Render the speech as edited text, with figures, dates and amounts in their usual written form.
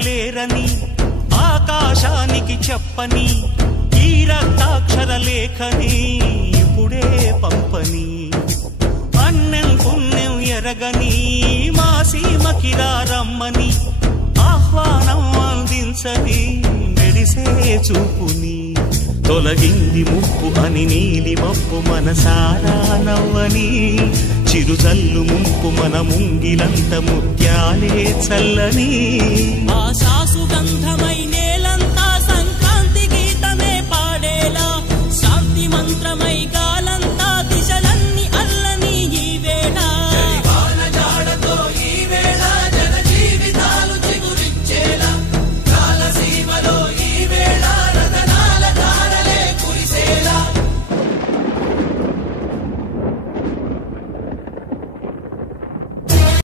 అడగలేరని ఆకాశానికి చెప్పని ఈ రక్తాక్షర లేఖని ఇప్పుడే పంపని అన్నం పుణ్యం ఎరగని మా సీమకిరా రమ్మని ఆహ్వానం అందించని మెరిసే చూపుని తొలగింది ముప్పు అని నీలి మప్పు మనసారా నవ్వని చిరుజల్లు ముంపు మన ముంగిలంత ముత్యాలే చల్లని ఆశా సుగంధమై నేలంతా సంక్రాంతి గీతమే పాడేలా శాంతి మంత్రమై